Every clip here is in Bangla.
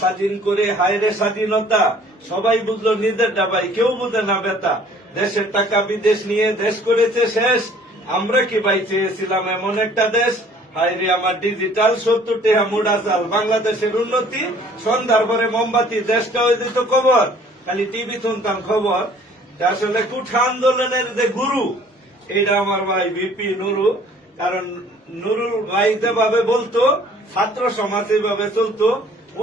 স্বাধীন করে হায়রে স্বাধীনতা, সবাই বুঝলো নিজের ডাবাই, কেউ বুঝে না বেতা। দেশের টাকা বিদেশ নিয়ে দেশ করেছে শেষ, আমরা কি ভাই চেয়েছিলাম এমন একটা দেশ। হায়রে আমার ডিজিটাল 70 টাকা মুড়া চাল, বাংলাদেশের উন্নতি সন্ধ্যার পরে মোমবাতি, দেশটা হয়ে যেত খবর, খালি টিভি শুনতাম খবর। আসলে কুঠা আন্দোলনের যে গুরু, এটা আমার ভাই ভিপি নুরু। কারণ নুরুল ভাই যেভাবে বলতো, ছাত্র সমাজ এভাবে চলতো।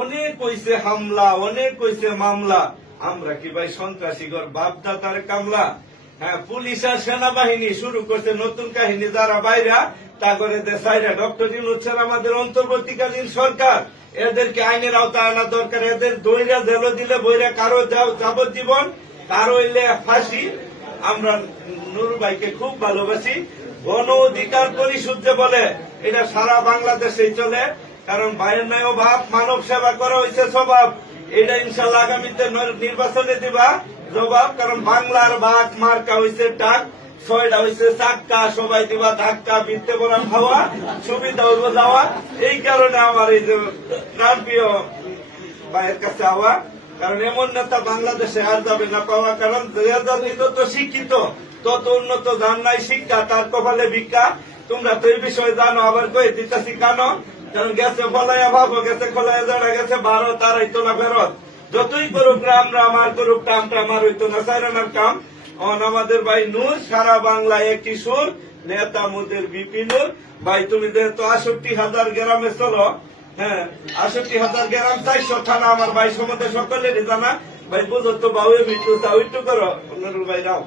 অনেক কইছে হামলা, অনেক কইছে মামলা, আমরা কি ভাই সন্ত্রাসীগর বাপদাতার কামলা। হ্যাঁ, পুলিশ আর সেনাবাহিনী শুরু করছে নতুন কাহিনী, যারা বাইরা তা করে দেশাইরা। ডক্টর ইউনূস স্যার আমাদের অন্তর্বর্তীকালীন সরকার, এদেরকে আইনের আওতায় আনা দরকার। এদের দইরা জেল দিলে বইরা কারো যাবজ্জীবন, কারো হইলে ফাঁসি। আমরা নুরু ভাইকে খুব ভালোবাসি। গণ অধিকার পরিষদ যে বলে, এটা সারা বাংলাদেশেই চলে। কারণ ভাইয়ের ন্যায় ভাব, মানব সেবা করা হয়েছে স্বভাব। এটা ইনশাল্লাহ আগামীতে নির্বাচনে দিবা জবাব। কারণ বাংলার বাঘ মার্কা হয়েছে টাক, 6টা হয়েছে চাক্কা, সবাই দিবা ধাক্কা, বৃত্তে বরাম খাওয়া, সুবিধা হইব যাওয়া। এই কারণে আমার এই যে প্রাণপ্রিয় ভাইয়ের কাছে আওয়া। কারণ এমন নেতা বাংলাদেশে আর যাবে না পাওয়া। কারণ যত শিক্ষিত তত উন্নত, যার নাই শিক্ষা তার কপালে ভিক্ষা। তোমরা তো এই বিষয়ে জানো, আবার কয়ে দিতেছি কানো। কারণ গেছে ফলাইয়া ভাবো, গেছে খোলাইয়া যারা গেছে ভারত, আর হইতো না ফেরত। যতই করুক রামরা আমার, করুক টামটা আমার, হইতো না সাইরানার কাম। আমাদের ভাই নূর, সারা বাংলায় একটি সুর, নেতা মোদের ভিপি নূর। ভাই তুমি যেহেতু 68,000 গ্রামে চলো, হ্যাঁ 68,000 গ্রাম, 400 থানা, আমার ভাই সম্বন্ধে সকলেরই জানা। ভাই বুঝো তো বাউ মৃত্যু চাও, একটু করো নুরুল ভাই রাও।